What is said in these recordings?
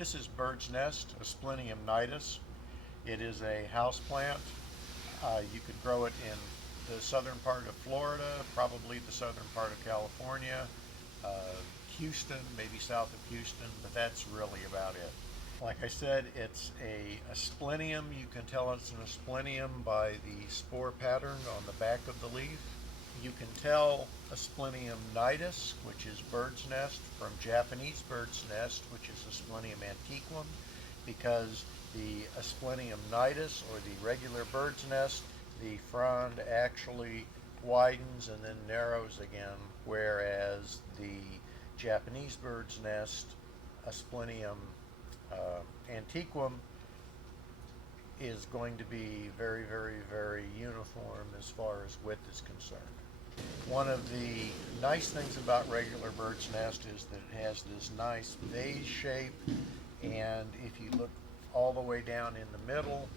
This is bird's nest, Asplenium nidus. It is a house plant. You could grow it in the southern part of Florida, probably the southern part of California, uh, Houston, maybe south of Houston, but that's really about it. Like I said, it's a asplenium. You can tell it's an asplenium by the spore pattern on the back of the leaf. You can tell Asplenium nidus, which is bird's nest, from Japanese bird's nest, which is Asplenium antiquum, because the Asplenium nidus, or the regular bird's nest, the frond actually widens and then narrows again, whereas the Japanese bird's nest, Asplenium antiquum, is going to be very, very, very uniform as far as width is concerned. One of the nice things about regular bird's nest is that it has this nice vase shape, and if you look all the way down in the middle,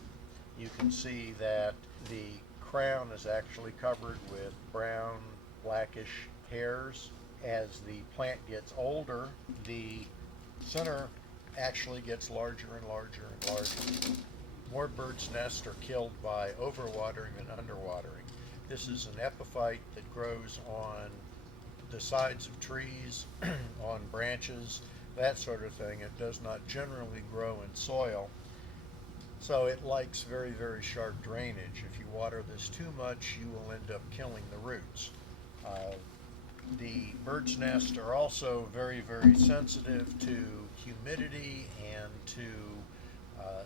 you can see that the crown is actually covered with brown, blackish hairs. As the plant gets older, the center actually gets larger and larger and larger. More birds' nests are killed by overwatering than underwatering. This is an epiphyte that grows on the sides of trees, on branches, that sort of thing. It does not generally grow in soil, so it likes very, very sharp drainage. If you water this too much, you will end up killing the roots. Uh, the bird's nests are also very, very sensitive to humidity and to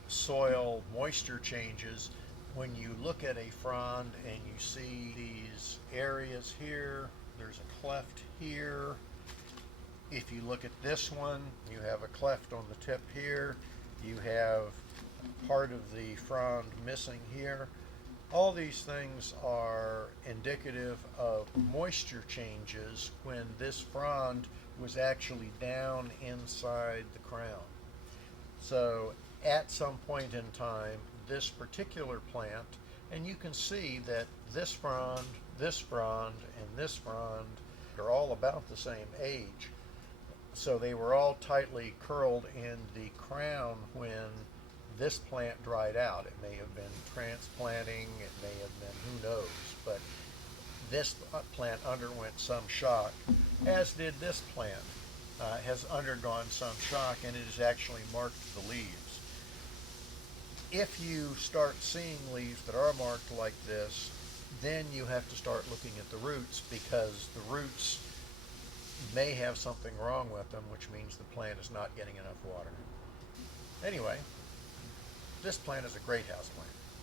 soil moisture changes. When you look at a frond and you see these areas here, there's a cleft here. If you look at this one, you have a cleft on the tip here. You have part of the frond missing here. All these things are indicative of moisture changes when this frond was actually down inside the crown. So at some point in time, this particular plant, and you can see that this frond, and this frond are all about the same age. So they were all tightly curled in the crown when this plant dried out. It may have been transplanting, it may have been who knows, but this plant underwent some shock, as did this plant. Has undergone some shock, and it has actually marked the leaves. If you start seeing leaves that are marked like this, then you have to start looking at the roots, because the roots may have something wrong with them, which means the plant is not getting enough water. Anyway, this plant is a great house plant.